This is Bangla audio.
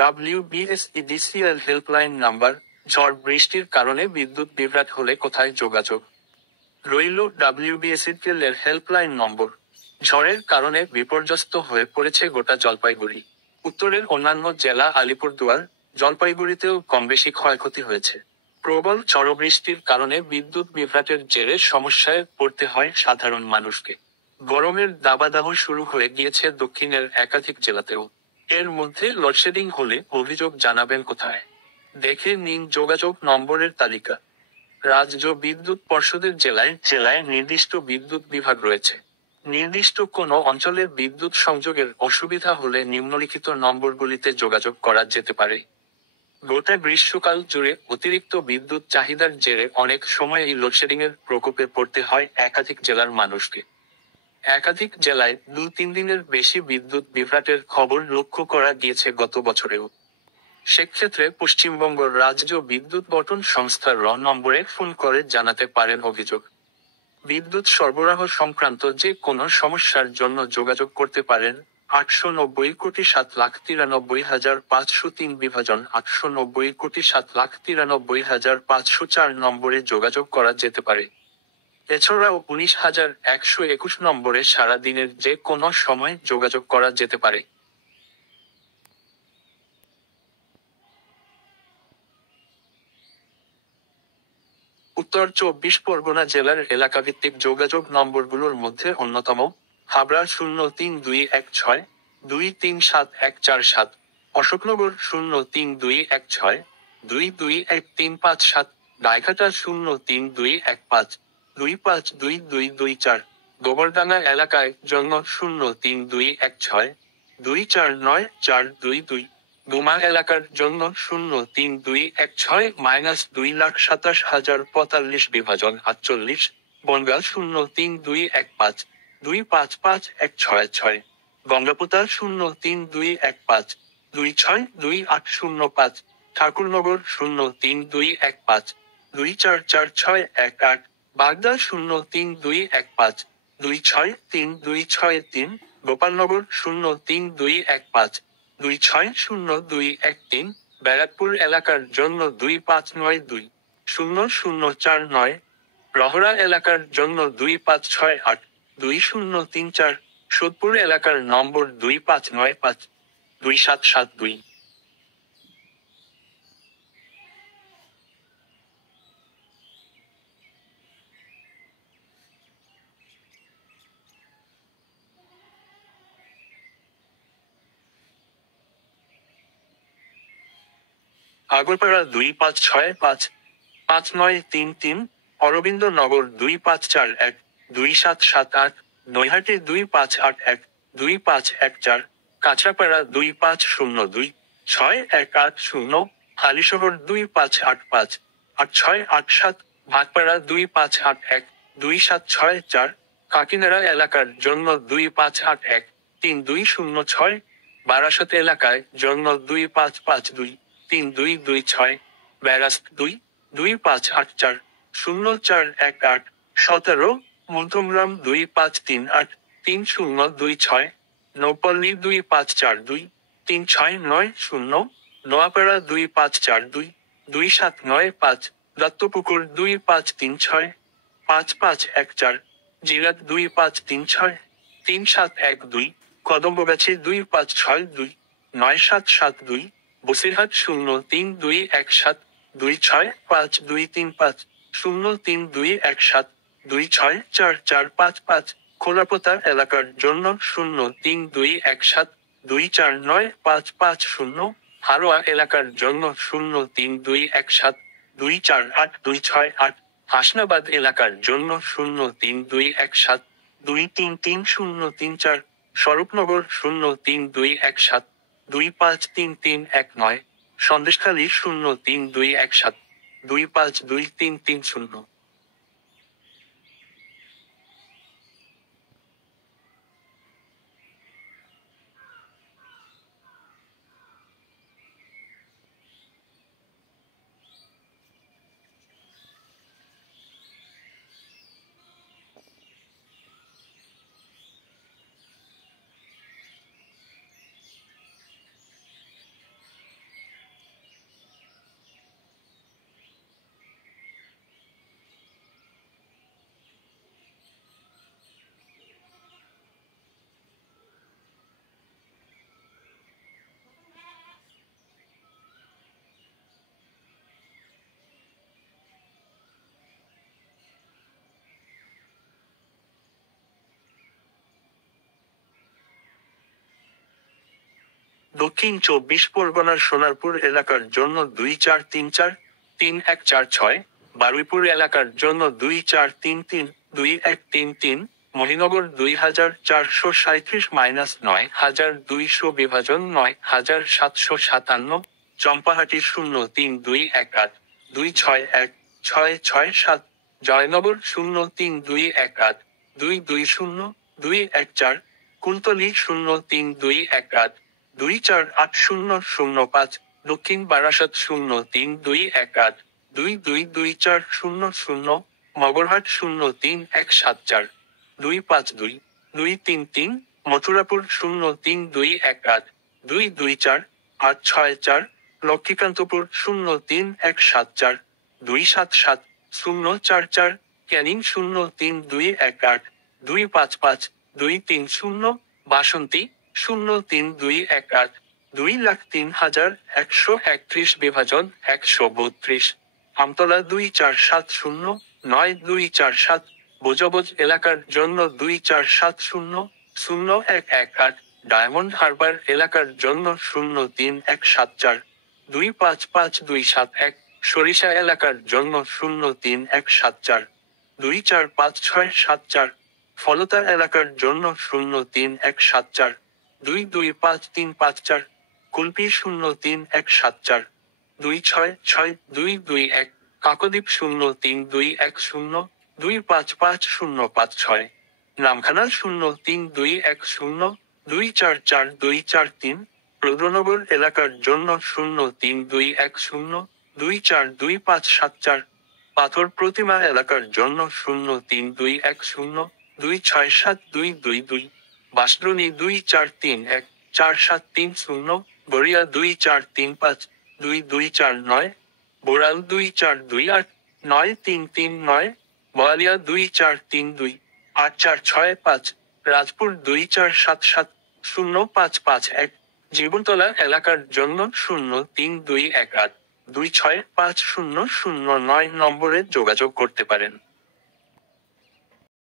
WBSEDCL helpline number. ঝড় বৃষ্টির কারণে বিদ্যুৎ বিভ্রাট হলে কোথায় যোগাযোগ? রইল WBSEDCL এর হেল্পলাইন নম্বর। ঝড়ের কারণে বিপর্যস্ত হয়ে পড়েছে গোটা জলপাইগুড়ি। উত্তরের অন্যান্য জেলা আলিপুরদুয়ার, জলপাইগুড়িতেও কমবেশি ক্ষয়ক্ষতি হয়েছে। প্রবল ঝড়বৃষ্টির কারণে বিদ্যুৎ বিভ্রাটের জেরে সমস্যায় পড়তে হয় সাধারণ মানুষকে। গরমের দাবাদাহ শুরু হয়ে গিয়েছে দক্ষিণের একাধিক জেলাতেও। এর মধ্যে লোডশেডিং হলে অভিযোগ জানাবেন কোথায়? দেখে নিন যোগাযোগ নম্বরের তালিকা। রাজ্য বিদ্যুৎ পর্ষদের জেলায় জেলায় নির্দিষ্ট বিদ্যুৎ বিভাগ রয়েছে। নির্দিষ্ট কোনো অঞ্চলের বিদ্যুৎ সংযোগের অসুবিধা হলে নিম্নলিখিত নম্বরগুলিতে যোগাযোগ করা যেতে পারে। গোটা গ্রীষ্মকাল জুড়ে অতিরিক্ত বিদ্যুৎ চাহিদার জেরে অনেক সময় এই লোডশেডিংয়ের প্রকোপে পড়তে হয় একাধিক জেলার মানুষকে। একাধিক জেলায় 2-3 দিনের বেশি বিদ্যুৎ বিভ্রাটের খবর লক্ষ্য করা গিয়েছে গত বছরেও। সেক্ষেত্রে পশ্চিমবঙ্গ রাজ্য বিদ্যুৎ বণ্টন সংস্থার নম্বরে ফোন করে জানাতে পারেন অভিযোগ। বিদ্যুৎ সরবরাহ সংক্রান্ত যে কোনো সমস্যার জন্য যোগাযোগ করতে পারেন 890,793,503 890,793,504 নম্বরে যোগাযোগ করা যেতে পারে। এছাড়াও 19,121 নম্বরে সারা দিনের যে কোনো সময় যোগাযোগ করা যেতে পারে। উত্তর 24 পরগনা জেলার এলাকাভিত্তিক যোগাযোগ নম্বরগুলোর মধ্যে অন্যতম হাবড়া 032162374147, অশোকনগর 0321622137, গাইঘাটা 032152522224, গোবরডাঙ্গা এলাকায় জন্য 032162494222, ডোমা এলাকার জন্য 032162,27,045 বিভাজন 48, বনগাঁ 032152555166, গঙ্গাপুতা 032152622805, ঠাকুরনগর 032152444618, বাগদা 032152632633, গোপালনগর 032152600213, ব্যারাকপুর এলাকার জন্য 25920049, রহরা এলাকার জন্য 25682034, সোদপুর এলাকার নম্বর 25952772। আগরপাড়া 25655933, অরবিন্দ নগর 25412778, নৈহাটি 25812514, কাঁচরাপাড়া 25026180, হালিশহর 25858687, ভাটপাড়া 25812764, কাকিনাড়া এলাকার জন্য 25813206, বারাসত এলাকায় জন্য 25523226, ব্যারাস্ত 225840418, 17, মধ্যমগ্রাম 25383026, নৌপল্লী 25423690, নোয়াপাড়া 25422795, দত্তপুকুর 25365514, জিরাট 25363712, কদম্বগাছি 25629772, বসিরহাট 032172652335, 032172644455, খোলাপোতা এলাকার জন্য 032172495550, হারোয়া এলাকার জন্য 0321724826, হাসনাবাদ এলাকার জন্য 032172333034, স্বরূপনগর 032172533319, সন্দেশখালী 032172523330। দক্ষিণ 24 পরগনার সোনারপুর এলাকার জন্য 2434 3146, বারুইপুর এলাকার জন্য 2433 মহিনগর 2437-9200 বিভাজন 9757, চম্পাহাটি 03218 জয়নগর 03218 কুন্তলী 03218 দক্ষিণ বারাসাত 03218 মগরহাট 03174 252 মথুরাপুর 03218 লক্ষ্মীকান্তপুর 03174 277 ক্যানিং 03218 255 বাসন্তী 03218 2,03,131 বিভাজন 132, আমতলা 24709 বোজাবজ এলাকার জন্য 24700-0118, ডায়মন্ড হারবার এলাকার জন্য 03174 255,271, সরিষা এলাকার জন্য 03174 245,674, ফলতা এলাকার জন্য 03174 225,354, কুলপি 03174 266,221, কাকদ্বীপ 03210 255,056, নামখানা 03210 244,243, রুদ্রনগর এলাকার জন্য 03210 242,574, পাথর প্রতিমা এলাকার জন্য 03210 267,222, বাঁশদ্রোণী 2431 4730, বরিয়া 2435 2249, বোরাল 2428 9339, বোয়ালিয়া 2432 8465, রাজপুর 2477 0551, জীবনতলা এলাকার জন্য 03218 2650009 নম্বরে যোগাযোগ করতে পারেন।